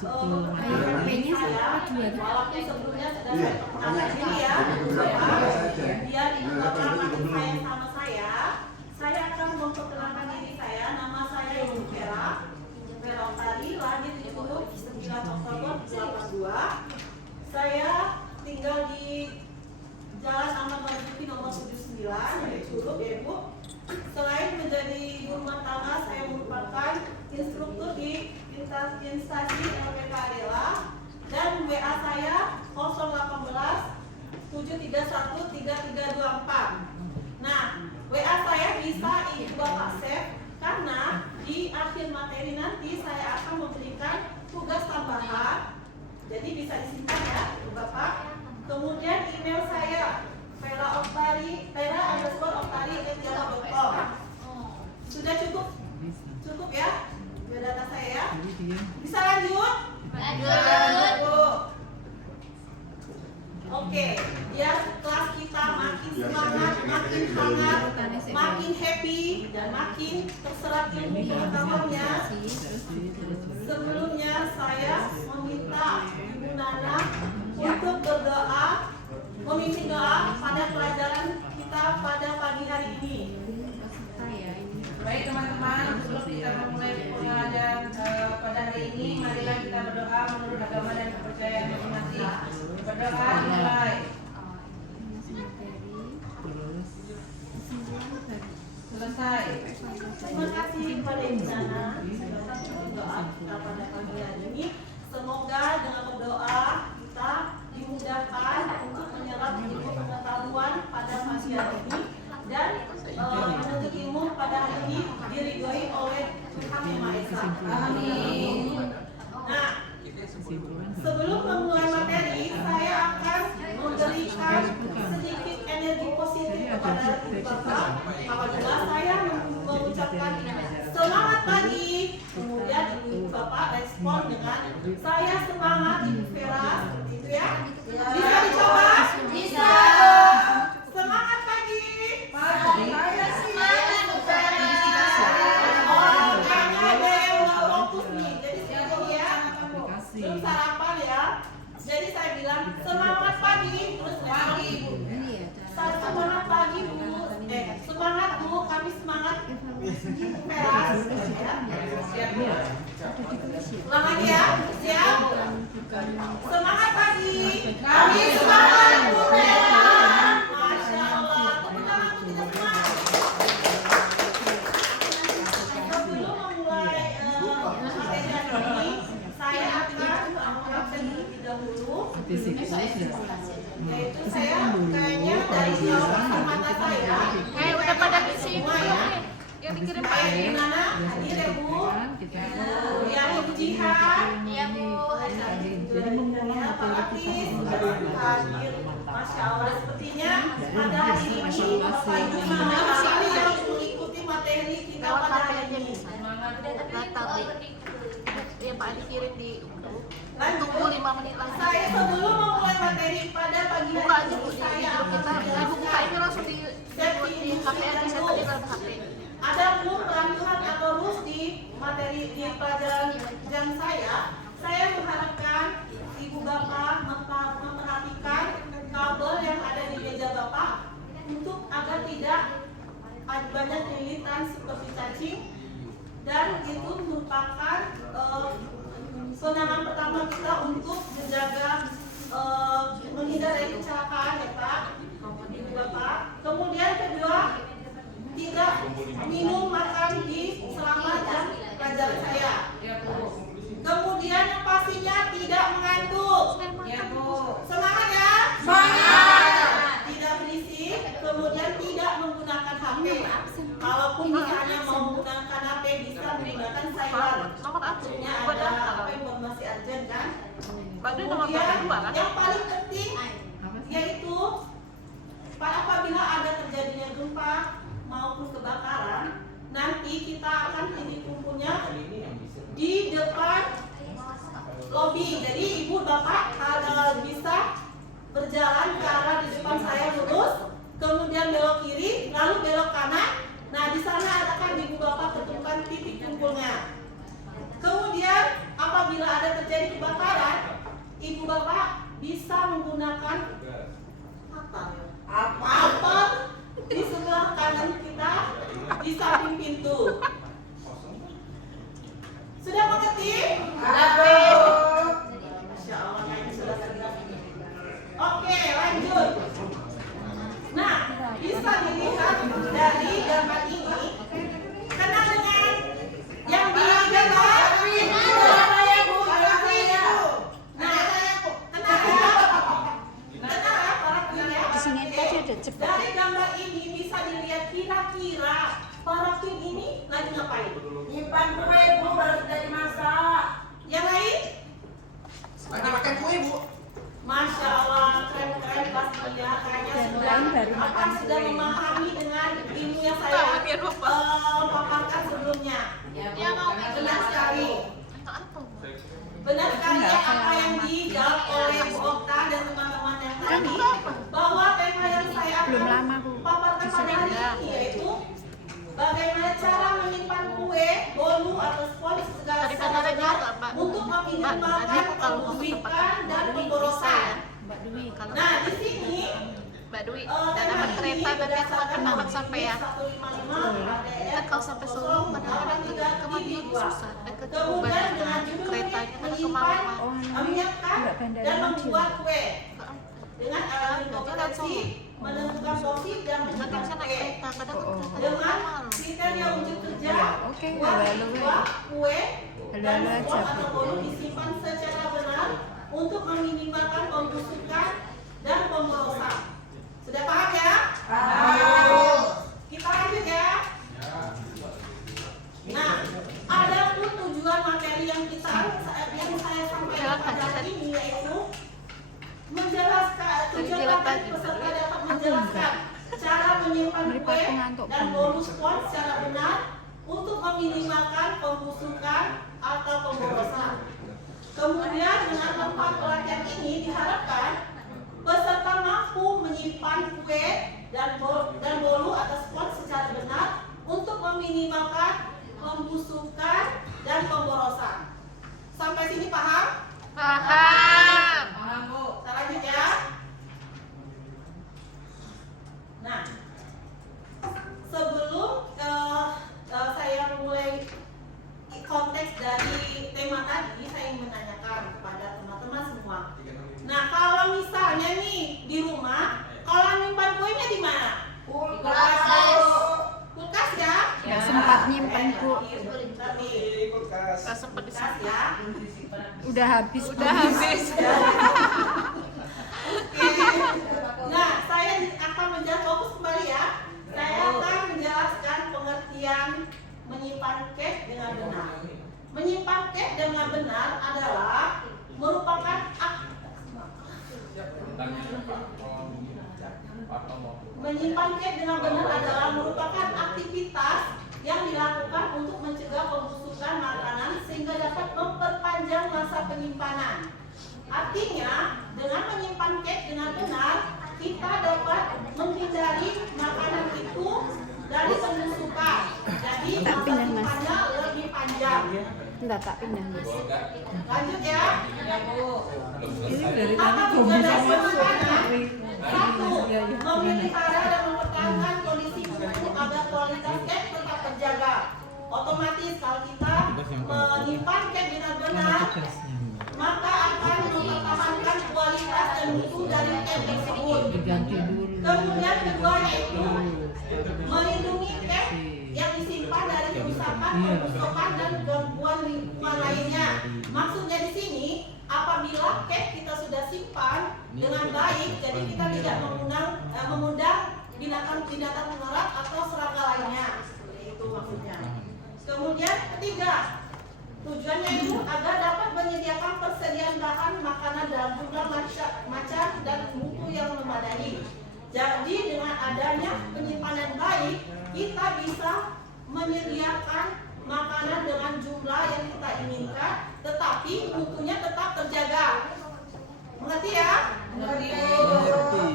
masuk ke HP-nya walaupun sebelumnya sudah saya perkenalkan ini ya, biar ibu bapak makin sayang sama saya akan memperkenalkan diri saya. Nama saya Ibu Vera Oktari, lahir 29 Oktober 82. Saya tinggal di Jalan Ahmad Marzuki nomor 79, Curug ya Bu. Selain menjadi ibu rumah tangga, saya merupakan instruktur di instansi LPK Adela, dan WA saya 018 731 3324. Nah, WA saya bisa Ibu Bapak save karena di akhir materi nanti saya akan memberikan tugas tambahan. Jadi bisa disimpan ya Ibu Bapak. Kemudian email saya vera_oktari@gmail.com. Sudah cukup? Cukup ya? Data saya ya. Bisa lanjut? Lanjut, Bu. Oke, biar kelas kita makin semangat, makin hangat, makin happy, dan makin terserap ilmu pengetahuannya. Sebelumnya saya meminta Ibu Nana untuk berdoa, memimpin doa pada pelajaran kita pada pagi hari ini. Baik teman-teman, sebelum kita memulai pengajaran pada hari ini, marilah kita berdoa menurut agama dan kepercayaan masing-masing. Berdoa dimulai. Selesai. Terima kasih kepada Ibu Nana atas doa kita pada pagi hari ini. Semoga dengan berdoa kita dimudahkan untuk menyerap ilmu pengetahuan pada pagi hari ini, dan menuntut ilmu pada hari ini diridhoi oleh Tuhan Yang Maha Esa. Amin. Nah, sebelum memulai materi, saya akan memberikan sedikit energi positif kepada Ibu Bapak. Apabila saya mengucapkan semangat pagi, kemudian Ibu Bapak respon dengan saya semangat Ibu Vera, seperti itu ya. Bisa dicoba? Bisa. Semangat pagi. Saya semangat Ibu Vera. Oh, kayaknya ada yang nggak fokus nih. Jadi sibuk ya. Belum sarapan ya. Jadi saya bilang semangat pagi, terus pagi Ibu. Saya semangat pagi Bu. Semangat Bu, kami semangat Ibu Vera. Siap ya. Ulang lagi ya. Siap. Semangat pagi. Kami semangat Bu Vera. Masya Allah. Tepuk tangan untuk kita semua. Sebelum memulai materi hari ini, saya akan absen terlebih dahulu. Yaitu saya kayaknya dari jauh mata saya. Udah pada isi semua ya. yang dikirim Pak Ibu Nana hadir ya Bu. Ya Ibu Jihan. Iya Bu. Jadi memulai Pak Latif hadir. Masya Allah, sepertinya pada hari ini Bapak Ibu sekali yang mengikuti materi kita pada hari ini. Ya Pak dikirim di Lanjut. tunggu 5 menit lagi. Saya sebelum memulai materi pada pagi Buka hari aja ini, Bu di saya grup kita. Ibu buka ini langsung di HP aja, saya tadi dalam HP. ada belum peraturan atau rules di materi di pelajaran jam saya mengharapkan Ibu Bapak memperhatikan kabel yang ada di meja Bapak untuk agar tidak banyak lilitan seperti cacing, dan itu merupakan kewenangan pertama kita untuk menjaga menghindar dari kecelakaan ya Pak, Ibu Bapak. Kemudian kedua, tidak minum makan di selama jam pelajaran saya. Kemudian yang pastinya tidak mengantuk. Ya Bu. Semangat ya. Semangat. Tidak berisik. Kemudian tidak menggunakan HP. Kalaupun misalnya mau menggunakan HP bisa menggunakan silent. Nomor aku. Maksudnya ada apa informasi urgent kan. Nomor Kemudian 22 kan? yang paling penting yaitu apabila ada terjadinya gempa maupun kebakaran, nanti kita akan titik kumpulnya di depan lobi. Jadi Ibu Bapak bisa berjalan ke arah di depan saya lurus, kemudian belok kiri, lalu belok kanan. Nah, di sana akan Ibu Bapak ketemukan titik kumpulnya. Kemudian apabila ada terjadi Bapak bisa menggunakan apel di sebelah kanan kita di samping pintu. Sudah mengerti? Masya Allah, kayaknya sudah cerdas. Oke, lanjut. Nah, bisa dilihat dari gambar ini. Kenal dengan yang di gambar? Nah, kenal ya? Kenal ya para queen ya? Dari gambar ini bisa dilihat kira-kira para queen ini lagi ngapain? Nyimpan kue Bu, baru sudah dimasak. Yang lain? Lagi makan kue, Bu. Masya Allah, keren-keren pasti ya. Kayaknya sudah memahami dengan ilmu yang saya paparkan sebelumnya. Ya mau Benar sekali. Benar sekali apa yang dijawab oleh Bu Okta dan teman-teman yang tadi, bahwa tema yang saya akan paparkan pada hari ini yaitu bagaimana cara menyimpan kue, bolu atau spons secara benar untuk meminimalkan pembusukan dan pemborosan. Nah, di sini Mbak Dwi, dan dapat kereta nanti aku akan dapat sampai ya. Kan kalau sampai Solo kadang-kadang ke Madiun susah, ke kemudian dengan Bandung judul keretanya ini kan ke menyimpan, Malang. menyiapkan dan membuat kue dengan alat kompetensi, menentukan porsi dan Nanti menyimpan bisa naik kue kereta, kadang kan kereta dengan Malang. kriteria unjuk kerja, Oke, buat halo-halo. kue dan Halo-halo spons aja, atau Bu. bolu disimpan secara benar untuk meminimalkan pembusukan dan pemborosan. Sudah paham ya? Kita lanjut ya. Nah, ada pun tujuan materi yang saya sampaikan pada hari ini yaitu menjelaskan tujuan materi peserta dapat menjelaskan cara menyimpan kue dan bolu spons secara benar untuk meminimalkan pembusukan atau pemborosan. Kemudian dengan tempat pelatihan ini diharapkan peserta mampu menyimpan kue dan bolu atau spons secara benar untuk meminimalkan pembusukan dan pemborosan. Sampai sini paham? Paham. Kita lanjut ya. Nah, sebelum saya mulai konteks dari tema tadi, saya ingin menanyakan kepada teman-teman semua. Nah, kalau misalnya nih di rumah, kalau nyimpan kuenya di mana? Kulkas ya? Nggak sempat nyimpen, Bu. Gak sempat di Kulkas sini. ya. Udah habis. Udah habis. Nah, saya akan menjelaskan, fokus kembali ya. Saya akan menjelaskan pengertian menyimpan cake dengan benar. Menyimpan cake dengan benar adalah merupakan menyimpan cake dengan benar adalah merupakan aktivitas yang dilakukan untuk mencegah pembusukan makanan sehingga dapat memperpanjang masa penyimpanan. Artinya, dengan menyimpan cake dengan benar, kita dapat menghindari makanan itu dari pembusukan. Jadi, masa simpannya lebih panjang. Enggak, tak pindah, Mas. Lanjut ya. Ini dari Apa tadi tujuan komen dari sama makanan? Satu, Iya, memelihara dan mempertahankan kondisi suhu agar kualitas cake tetap terjaga. Otomatis kalau kita menyimpan cake dengan benar, maka akan mempertahankan kualitas dan mutu dari cake tersebut. Kemudian kedua yaitu melindungi cake yang disimpan dari kerusakan, pembusukan dan gangguan lingkungan lainnya. Maksudnya di sini, apabila cake kita sudah simpan dengan baik, jadi kita tidak mengundang binatang-binatang pengerat atau serangga lainnya. Seperti itu maksudnya. Kemudian ketiga, tujuannya itu agar dapat menyediakan persediaan bahan makanan dalam jumlah macam dan mutu yang memadai. Jadi dengan adanya penyimpanan baik, kita bisa menyediakan makanan dengan jumlah yang kita inginkan, tetapi mutunya tetap terjaga. Mengerti ya? Mengerti.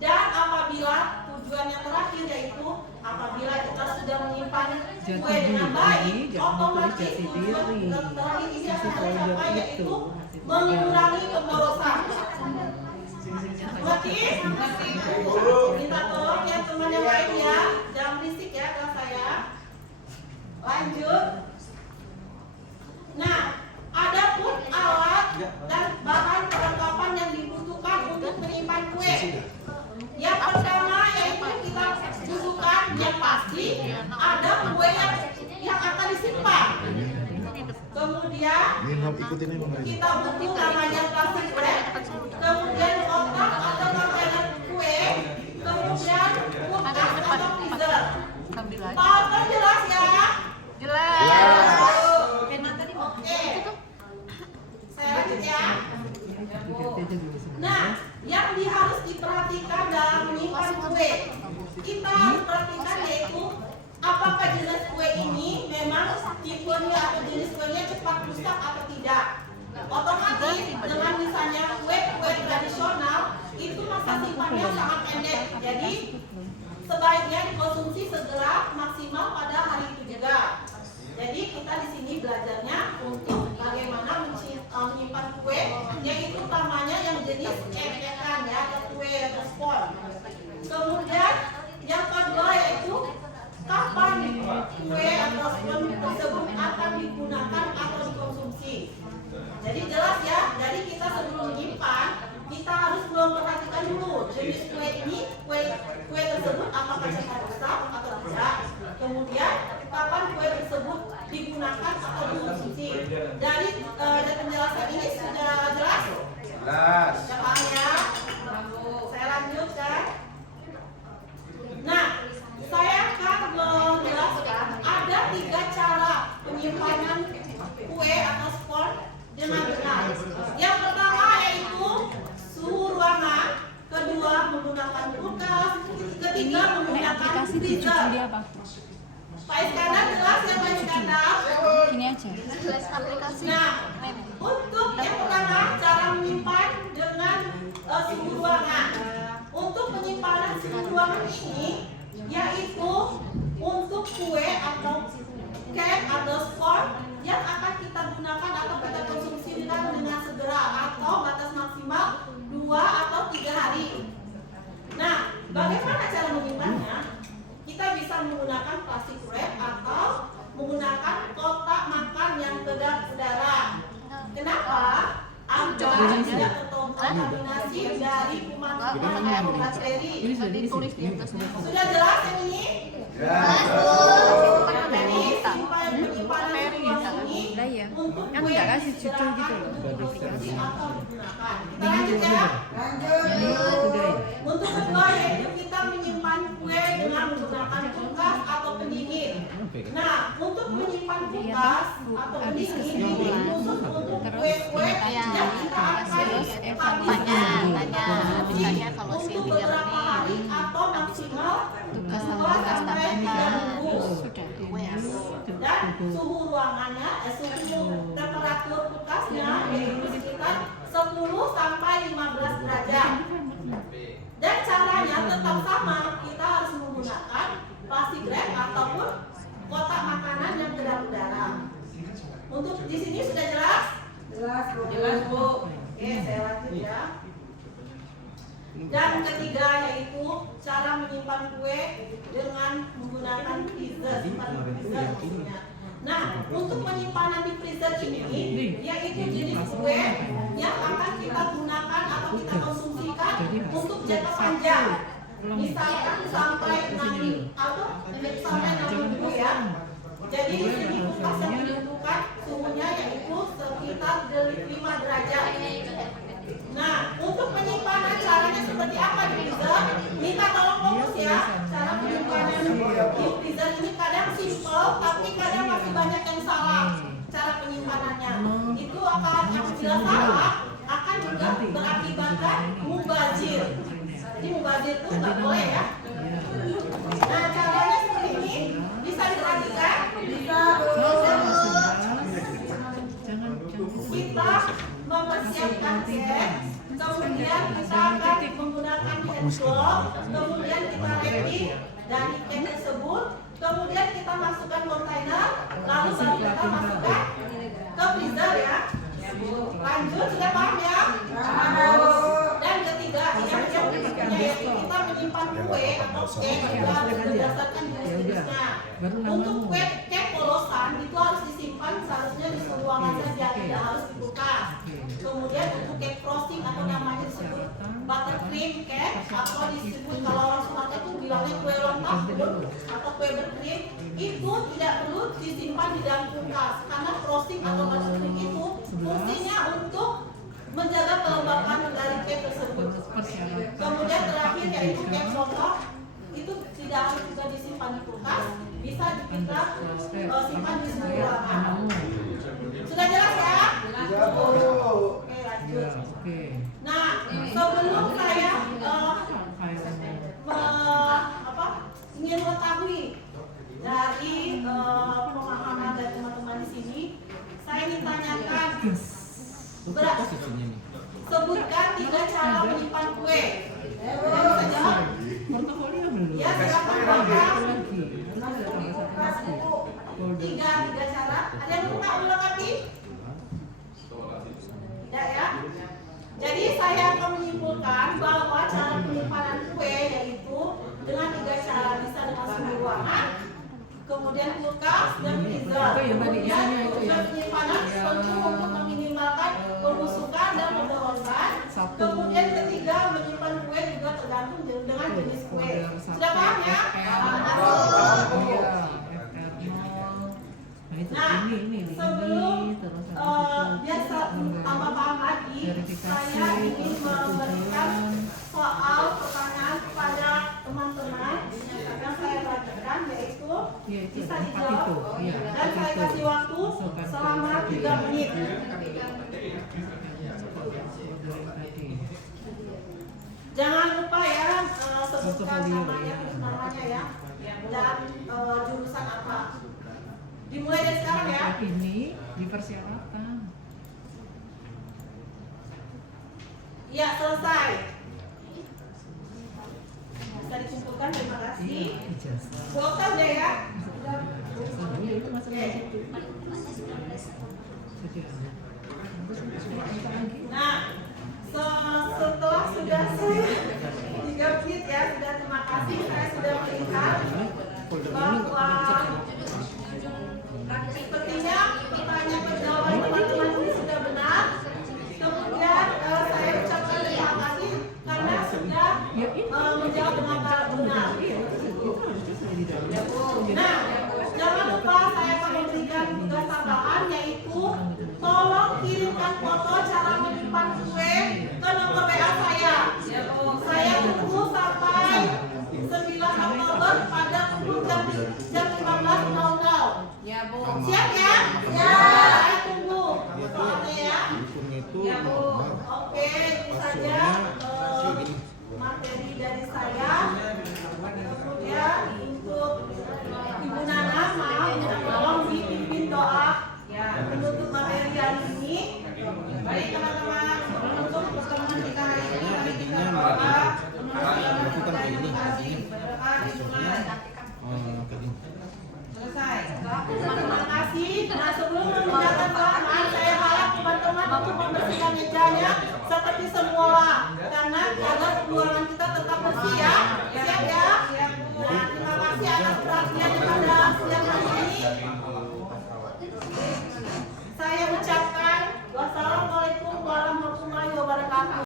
Dan apabila tujuan yang terakhir yaitu apabila kita sudah menyimpan kue dengan baik, otomatis tujuan terakhir ini harus dicapai yaitu mengurangi pemborosan. Mengerti? Minta tolong ya teman yang lain ya, jangan berisik ya kelas saya. Lanjut. Nah, ada pun alat dan bahan perlengkapan yang dibutuhkan untuk menyimpan kue. Yang pertama yaitu kita butuhkan yang pasti ada kue yang akan disimpan. Kemudian kita butuh namanya plastik wrap, kemudian kotak atau kontainer kue, kemudian kulkas atau freezer. Power jelas ya? Jelas. Oke. Saya lanjut ya. Nah, yang harus diperhatikan dalam menyimpan kue, kita harus perhatikan yaitu apakah jenis kue ini memang tipenya atau jenis kuenya cepat rusak atau tidak. Otomatis dengan misalnya kue tradisional itu masa simpannya sangat pendek, jadi sebaiknya dikonsumsi segera maksimal pada hari itu juga. Jadi kita di sini belajarnya untuk bagaimana menyimpan kue, yaitu utamanya yang jenis cetekan ya, atau kue atau spon. Kemudian yang kedua yaitu kapan kue atau spon tersebut akan digunakan atau dikonsumsi. Jadi jelas ya, jadi kita sebelum menyimpan kita harus memperhatikan dulu jenis kue ini, kue tersebut apakah cepat rusak atau tidak. Kemudian kapan kue tersebut digunakan atau dikonsumsi. Dari penjelasan ini sudah jelas? Jelas. Jelas ya. Saya lanjutkan. Nah, saya akan menjelaskan ada 3 cara penyimpanan kue atau spon dengan benar. Yang pertama yaitu suhu ruangan, kedua menggunakan kulkas, ketiga menggunakan freezer. Pak Iskandar jelas ya Pak Iskandar? Gini aja. Nah, untuk yang pertama cara menyimpan dengan suhu ruangan. Untuk penyimpanan suhu ruangan ini yaitu untuk kue atau cake atau spon yang akan kita gunakan atau kita konsumsi dengan segera atau batas maksimal 2 atau 3 hari. Nah, bagaimana cara menyimpannya? Kita bisa menggunakan plastik wrap atau menggunakan kotak makan yang kedap udara. Kenapa? Agar tidak terkontaminasi dari kuman atau bakteri. Ditulis di atasnya. Sudah jelas yang ini? Jadi penyimpanan ini Lah ya. untuk Kan kue nggak kasih yang judul gitu loh. dikonsumsi atau digunakan. Kita lanjut ya. Udah. Untuk kedua yaitu kita menyimpan kue dengan menggunakan kulkas atau pendingin. Nah, untuk menyimpan kulkas atau pendingin ini khusus untuk kue-kue yang kita akan Tanya kalau si untuk beberapa hari atau maksimal 2 sampai 3 minggu. Dan suhu ruangannya, suhu temperatur kulkasnya yaitu sekitar 10 sampai 15 derajat. Dan caranya tetap sama, kita harus menggunakan plastik wrap ataupun kotak makanan yang kedap udara. Untuk di sini sudah jelas? Jelas Bu. Oke, saya lanjut ya. Dan ketiga yaitu cara menyimpan kue dengan menggunakan freezer, simpan freezer maksudnya. Nah, untuk penyimpanan di freezer ini yaitu jenis kue yang akan kita gunakan atau kita konsumsikan untuk jangka panjang. Misalkan sampai 6 atau sampai 6 minggu ya. Jadi di sini kulkas yang dibutuhkan suhunya yaitu sekitar 5 derajat. Nah, untuk penyimpanan caranya seperti apa di freezer? Minta tolong fokus ya. Cara penyimpanan di freezer ini kadang simple, tapi kadang masih banyak yang salah cara penyimpanannya. Itu akan apabila salah akan juga berakibatkan mubazir. Jadi mubazir itu nggak boleh ya. Nah, caranya seperti ini. Bisa diperhatikan? Bisa. Kita mempersiapkan cake, kemudian kita akan menggunakan hand glove, kemudian kita wrapping dari cake tersebut, kemudian kita masukkan kontainer, lalu baru kita masukkan ke ke freezer ya. Lanjut, sudah paham ya? Dan ketiga, yang berikutnya yaitu kita menyimpan kue atau cake itu harus berdasarkan jenis-jenisnya. Untuk kue cake polosan itu harus disimpan seharusnya di suhu ruangan saja, tidak harus di kulkas. Kemudian untuk cake frosting atau namanya disebut buttercream cake atau disebut kalau orang Sumatera itu bilangnya kue lontong atau kue berkrim, itu tidak perlu disimpan di dalam kulkas karena frosting atau buttercream itu fungsinya untuk menjaga kelembapan dari cake tersebut. Kemudian terakhir yaitu cake sotong, itu tidak harus juga disimpan di kulkas, bisa kita simpan di suhu ruangan. Sudah jelas ya? Oke, lanjut. Nah, sebelum saya ingin mengetahui dari pemahaman dari teman-teman di sini, saya ingin tanyakan, sebutkan 3 cara menyimpan kue. Ada bisa jawab? Ya, silakan Bapak. Tiga cara. Ada yang lupa melengkapi? Tidak ya? Jadi saya akan menyimpulkan bahwa cara penyimpanan kue yaitu dengan 3 cara, bisa dengan suhu ruangan, kemudian kulkas dan freezer. Kemudian tujuan penyimpanan tentu untuk meminimalkan pembusukan dan pemborosan. Kemudian ketiga, menyimpan kue juga tergantung dengan jenis kue. Sudah paham ya? Nah, sebelum biasa tambah paham lagi, saya ingin memberikan soal pertanyaan kepada teman-teman yang saya bacakan, yaitu bisa dijawab dan saya kasih waktu selama 3 menit. Jangan lupa ya, sebutkan namanya ya, dan jurusan apa. Dimulai dari sekarang ya. Ini di persyaratan. Ya, selesai. Bisa dikumpulkan, terima kasih. Dokter udah ya? Itu masalah itu. Nah, setelah sudah saya 3 menit ya, sudah terima kasih. Saya sudah melihat bahwa sepertinya pertanyaan jawaban teman-teman ini sudah benar. Kemudian saya ucapkan terima kasih karena sudah menjawab dengan benar. Nah, jangan lupa saya akan memberikan tugas tambahan, yaitu tolong kirimkan foto cara menyimpan kue ke nomor WA saya. Saya tunggu sampai 9 Oktober pada pukul jam 15.00. Ya Bu. Siap ya? Ya, saya tunggu soalnya ya. Ya Bu. Oke, itu saja materi dari saya. Kemudian untuk Ibu Nana, maaf, tolong dipimpin doa menutup materi hari ini. Baik teman-teman, untuk pertemuan kita hari ini, mari kita berdoa menutup materi berdoa dimulai. Selesai. Terima kasih. Nah, sebelum memindahkan ruangan, saya harap teman-teman untuk membersihkan mejanya seperti semula, karena agar ruangan kita tetap bersih ya. Siap ya? Nah, terima kasih atas perhatian pada siang hari